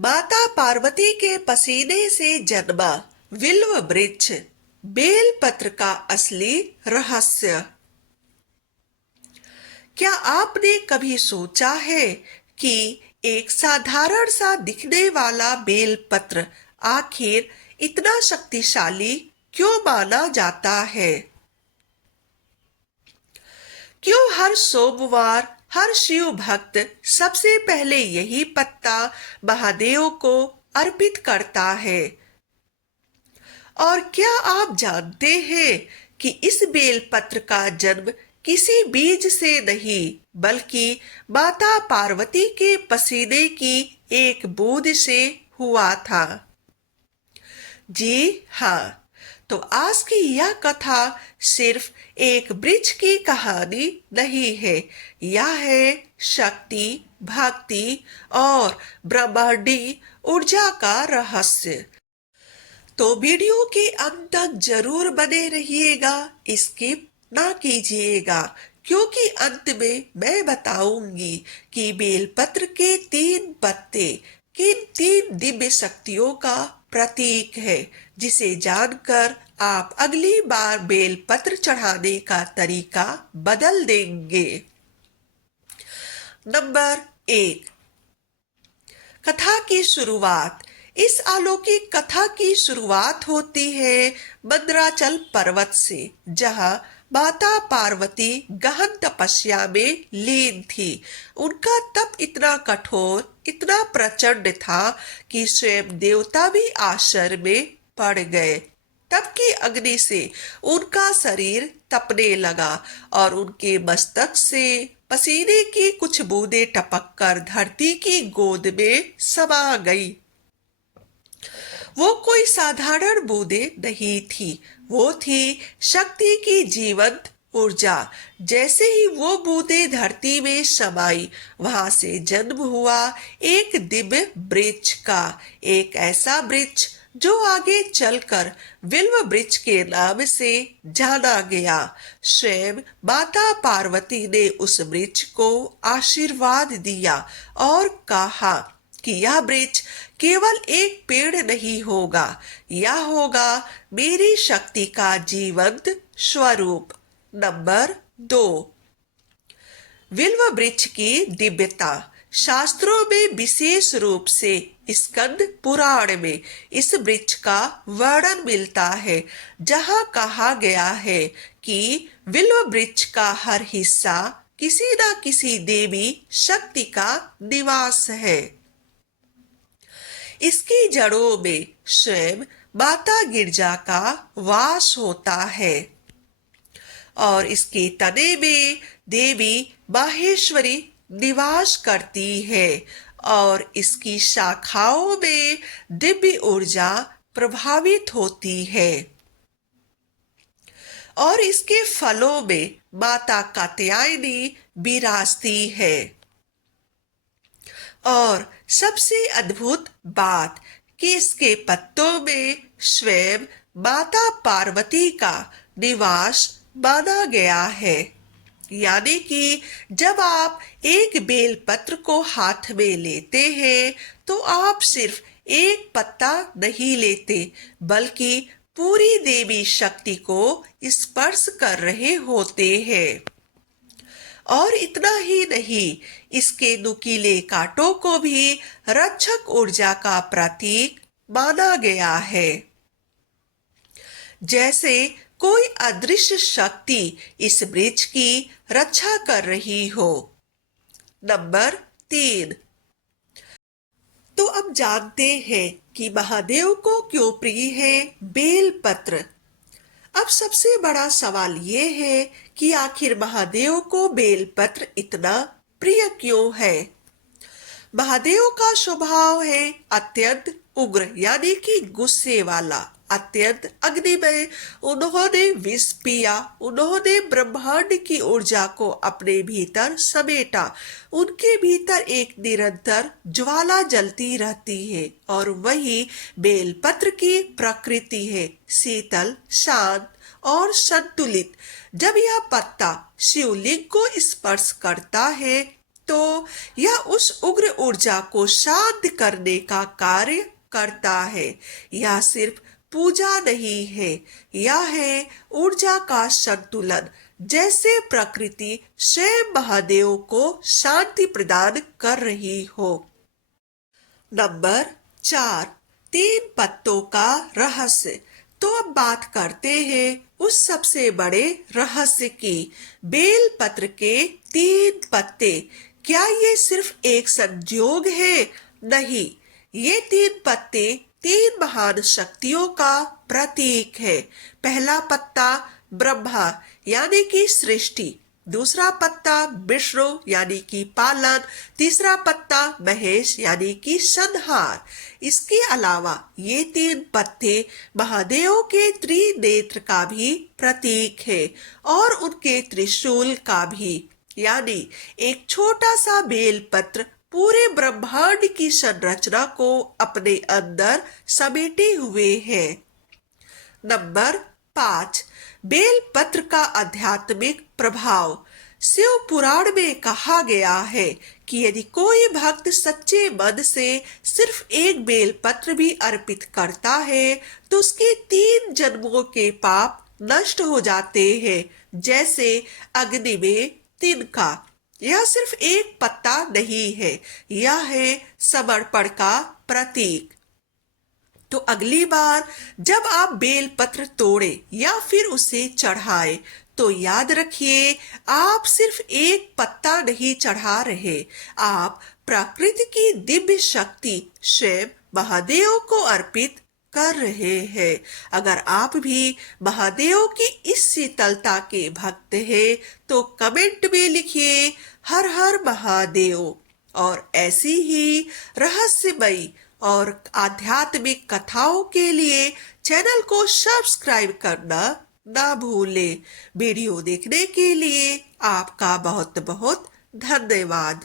माता पार्वती के पसीने से जन्मा विल्व वृक्ष, बेलपत्र का असली रहस्य। क्या आपने कभी सोचा है कि एक साधारण सा दिखने वाला बेलपत्र आखिर इतना शक्तिशाली क्यों माना जाता है? क्यों हर सोमवार हर शिव भक्त सबसे पहले यही पत्ता महादेव को अर्पित करता है? और क्या आप जानते हैं कि इस बेलपत्र का जन्म किसी बीज से नहीं बल्कि माता पार्वती के पसीने की एक बूंद से हुआ था? जी हाँ, तो आज की यह कथा सिर्फ एक वृक्ष की कहानी नहीं है, यह है शक्ति, भक्ति और ब्रह्मांडी ऊर्जा का रहस्य। तो वीडियो के अंत तक जरूर बने रहिएगा, स्किप ना कीजिएगा, क्योंकि अंत में मैं बताऊंगी कि बेलपत्र के 3 पत्ते किन 3 दिव्य शक्तियों का प्रतीक है, जिसे जानकर आप अगली बार बेलपत्र चढ़ाने का तरीका बदल देंगे। नंबर 1, कथा की शुरुआत। इस अलौकिक कथा की शुरुआत होती है मंदराचल पर्वत से, जहां माता पार्वती गहन तपस्या में लीन थी। उनका तप इतना कठोर, इतना प्रचंड था कि स्वयं देवता भी आश्चर्य में पड़ गए। तप की अग्नि से उनका शरीर तपने लगा और उनके मस्तक से पसीने की कुछ बूंदें टपक कर धरती की गोद में समा गई। वो कोई साधारण बूंदें नहीं थी, वो थी शक्ति की जीवंत ऊर्जा। जैसे ही वो बूंदें धरती में समाई, वहां से जन्म हुआ एक दिव्य वृक्ष का, एक ऐसा वृक्ष जो आगे चलकर विल्व वृक्ष के नाम से जाना गया। स्वयं माता पार्वती ने उस वृक्ष को आशीर्वाद दिया और कहा कि यह वृक्ष केवल एक पेड़ नहीं होगा, यह होगा मेरी शक्ति का जीवंत स्वरूप। नंबर 2, विल्व वृक्ष की दिव्यता। शास्त्रों में विशेष रूप से स्कंद पुराण में इस वृक्ष का वर्णन मिलता है, जहां कहा गया है कि विल्व वृक्ष का हर हिस्सा किसी न किसी देवी शक्ति का निवास है। इसकी जड़ों में स्वयं माता गिरजा का वास होता है और इसके तने में देवी माहेश्वरी निवास करती है और इसकी शाखाओं में दिव्य ऊर्जा प्रभावित होती है और इसके फलों में माता कात्यायनी विराजती है। और सबसे अद्भुत बात कि इसके पत्तों में स्वयं माता पार्वती का निवास माना गया है। यानी कि जब आप एक बेलपत्र को हाथ में लेते हैं तो आप सिर्फ एक पत्ता नहीं लेते, बल्कि पूरी देवी शक्ति को स्पर्श कर रहे होते हैं। और इतना ही नहीं, इसके नुकीले कांटों को भी रक्षक ऊर्जा का प्रतीक माना गया है, जैसे कोई अदृश्य शक्ति इस वृक्ष की रक्षा कर रही हो। नंबर 3, तो अब जानते हैं कि महादेव को क्यों प्रिय है बेलपत्र। अब सबसे बड़ा सवाल ये है कि आखिर महादेव को बेलपत्र इतना प्रिय क्यों है। महादेव का स्वभाव है अत्यंत उग्र, यानी कि गुस्से वाला, अत्यंत अग्निमय। उन्होंने विष पिया, उन्होंने ब्रह्मांड की ऊर्जा को अपने भीतर समेटा। उनके भीतर एक निरंतर ज्वाला जलती रहती है और वही बेलपत्र की प्रकृति है, शीतल, शांत और संतुलित। जब यह पत्ता शिवलिंग को स्पर्श करता है तो यह उस उग्र ऊर्जा को शांत करने का कार्य करता है। यह सिर्फ पूजा नहीं है, यह है ऊर्जा का संतुलन, जैसे प्रकृति स्वयं महादेव को शांति प्रदान कर रही हो। नंबर 4, 3 पत्तों का रहस्य। तो अब बात करते हैं उस सबसे बड़े रहस्य की। बेल पत्र के 3 पत्ते, क्या ये सिर्फ एक संयोग है? नहीं, ये 3 पत्ते 3 महान शक्तियों का प्रतीक है। पहला पत्ता ब्रह्मा यानी कि सृष्टि, दूसरा पत्ता विष्णु यानी कि पालन, तीसरा पत्ता महेश यानी कि संहार। इसके अलावा ये 3 पत्ते महादेव के त्रिनेत्र का भी प्रतीक है और उनके त्रिशूल का भी, यानी एक छोटा सा बेल पत्र पूरे ब्रह्मांड की संरचना को अपने अंदर समेटे हुए है। नंबर 5, बेल पत्र का आध्यात्मिक प्रभाव। शिव पुराण में कहा गया है कि यदि कोई भक्त सच्चे मन से सिर्फ एक बेल पत्र भी अर्पित करता है तो उसके 3 जन्मों के पाप नष्ट हो जाते हैं, जैसे अग्नि में तिनका। यह सिर्फ एक पत्ता नहीं है, यह है समर्पण का प्रतीक। तो अगली बार जब आप बेल पत्र तोड़े या फिर उसे चढ़ाए तो याद रखिए, आप सिर्फ एक पत्ता नहीं चढ़ा रहे, आप प्रकृति की दिव्य शक्ति स्वयं महादेव को अर्पित कर रहे हैं। अगर आप भी महादेव की इस शीतलता के भक्त हैं तो कमेंट में लिखिए हर हर महादेव। और ऐसी ही रहस्यमयी और आध्यात्मिक कथाओं के लिए चैनल को सब्सक्राइब करना ना भूलें। वीडियो देखने के लिए आपका बहुत बहुत धन्यवाद।